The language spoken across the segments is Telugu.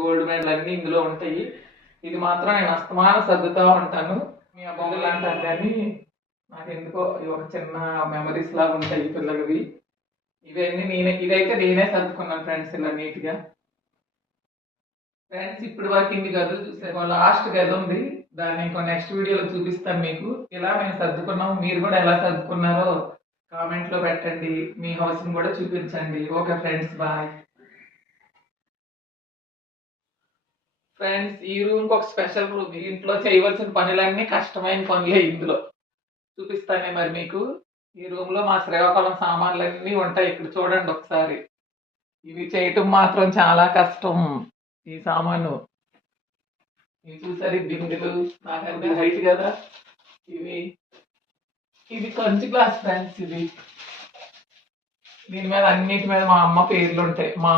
గోల్డ్ మెడల్ అన్ని ఇందులో ఉంటాయి. ఇది మాత్రం నేను అస్తమానం సర్దుతా ఉంటాను. మీ ఆ బొమ్మలు అంటారు కానీ నాకెందుకో ఇవి ఒక చిన్న మెమరీస్ లాగా ఉంటాయి పిల్లలవి. ఇదైతే నేనే సర్దుకున్నాను ఫ్రెండ్స్ ఇలా నీట్గా. ఫ్రెండ్స్ ఇప్పుడు వరకు ఇన్ని గదులు చూసారు, లాస్ట్ గది ఉంది, దాన్ని ఇంకో నెక్స్ట్ వీడియోలో చూపిస్తాను మీకు. ఇలా మేము సర్దుకున్నాం, మీరు కూడా ఎలా సర్దుకున్నారో కామెంట్ లో పెట్టండి. మీ హౌస్ ని కూడా చూపించండి. Okay friends, bye. ఫ్రెండ్స్ ఈ రూమ్ కి ఒక స్పెషల్ రూమ్. ఇంట్లో చేయవలసిన పనులన్నీ కష్టమైన పనులే ఇందులో చూపిస్తానే మరి మీకు. ఈ రూమ్ లో మా శ్రీకాకుళం సామాన్లన్నీ ఉంటాయి. ఇక్కడ చూడండి ఒకసారి. ఇవి చేయటం మాత్రం చాలా కష్టం. ఈ సామాను ఇవి చూసారు, ఈ బిందెలు నాకంటే హైట్ కదా. ఇవి ఇది కంచి గ్లాస్ ఫ్రెండ్స్. ఇది దీని మీద అన్నిటి మీద మా అమ్మ పేర్లు ఉంటాయి. మా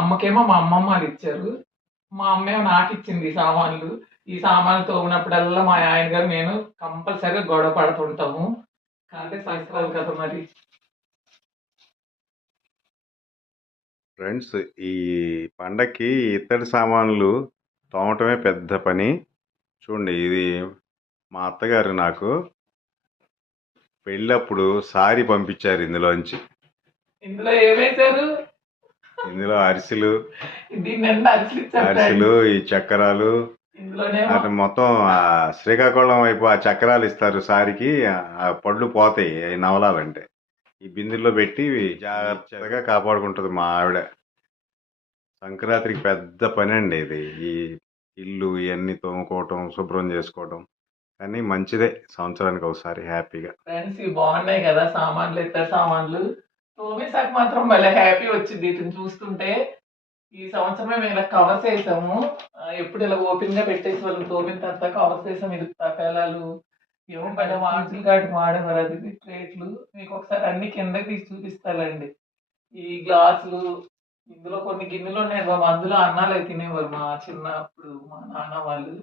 అమ్మకేమో మా అమ్మమ్మ అది ఇచ్చారు. మా అమ్మేమో నాకు ఇచ్చింది ఈ సామాన్లు. ఈ సామాన్లు తోమినప్పుడల్లా మా ఆయన గారు నేను కంపల్సరీగా గొడవ పడుతుంటాము. అంటే సంక్రాంతి కదా మరి. ఫ్రెండ్స్, ఈ పండక్కి ఇత్తడి సామాన్లు తోమటమే పెద్ద పని. చూడండి, ఇది మా అత్తగారు నాకు పెళ్ళప్పుడు సారీ పంపించారు ఇందులోంచి. ఇందులో ఏమేశారు? ఇందులో అరిసెలు, దీన్ని ఎంత అరిసెలు ఇచ్చారు అరిసెలు, ఈ చక్రాలు, ఇందులోనే అటు మొత్తం శ్రీకాకుళం వైపు ఆ చక్రాలు ఇస్తారు సారికి. ఆ పళ్ళు పోతాయి అవి నవలాలంటే. ఈ బిందెల్లో పెట్టి జాగ్రత్తగా కాపాడుకుంటుంది మా ఆవిడ. సంక్రాంతికి పెద్ద పని అండి ఇది. ఈ ఇల్లు ఇవన్నీ తోముకోవటం, శుభ్రం చేసుకోవటం. కానీ మంచిదే, సంవత్సరానికి ఒకసారి హ్యాపీగా. ఫ్రెండ్స్ ఇవి బాగున్నాయి కదా సామాన్లు, ఇతర సామాన్లు. తోమేసాక మాత్రం భలే హ్యాపీ వచ్చింది వీటిని చూస్తుంటే. ఈ సంవత్సరమే మేము ఇలా కవర్స్ వేసాము. ఎప్పుడు ఇలా ఓపెన్ గా పెట్టేసి వాళ్ళు తోమిన తర్వాత కవర్స్ వేసాము. ఇది తపేలాలు ఏమో పడే వాంచులు కాటి వాడేవారు. అది ప్లేట్లు మీకు ఒకసారి అన్ని కిందకి తీసి చూపిస్తానండి. ఈ గ్లాసులు, ఇందులో కొన్ని గిన్నెలు ఉన్నాయి బాబు. అందులో అన్నాలు అవి తినేవారు మా చిన్నప్పుడు మా నాన్న వాళ్ళు.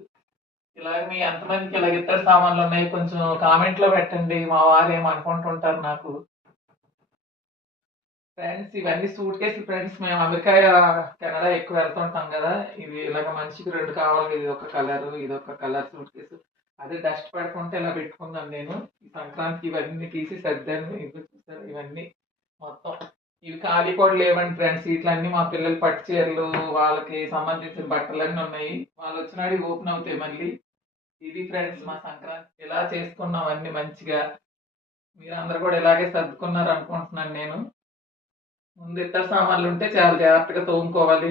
ఇలాగ మీ ఎంతమందికి ఇలాగ ఇతర సామాన్లు ఉన్నాయి కొంచెం కామెంట్ లో పెట్టండి. మా వారు ఏమనుకుంటుంటారు నాకు. ఫ్రెండ్స్ ఇవన్నీ సూట్ కేసులు ఫ్రెండ్స్. మేము అమెరికా కెనడా ఎక్కువ వెళ్తుంటాం కదా. ఇవి ఇలాగ మనిషికి రెండు కావాలి. ఇది ఒక కలర్, ఇది ఒక కలర్ సూట్ కేసు. అదే డస్ట్ పడకుంటే ఇలా పెట్టుకున్నాను నేను. ఈ సంక్రాంతికి ఇవన్నీ తీసి సర్దాను. ఇవి చూసారు ఇవన్నీ మొత్తం. ఇవి ఖాళీ కూడా లేవండి ఫ్రెండ్స్. ఇట్లన్నీ మా పిల్లలు పట్టు చీరలు, వాళ్ళకి సంబంధించిన బట్టలన్నీ ఉన్నాయి. వాళ్ళు వచ్చినాడు ఓపెన్ అవుతాయి మళ్ళీ. ఇది ఫ్రెండ్స్ మా సంక్రాంతి. ఇలా చేసుకున్నాం అన్ని మంచిగా. మీరందరూ కూడా ఇలాగే సర్దుకున్నారు అనుకుంటున్నాను నేను. ముందు ఇతర సామాన్లు ఉంటే చాలా జాగ్రత్తగా తోముకోవాలి.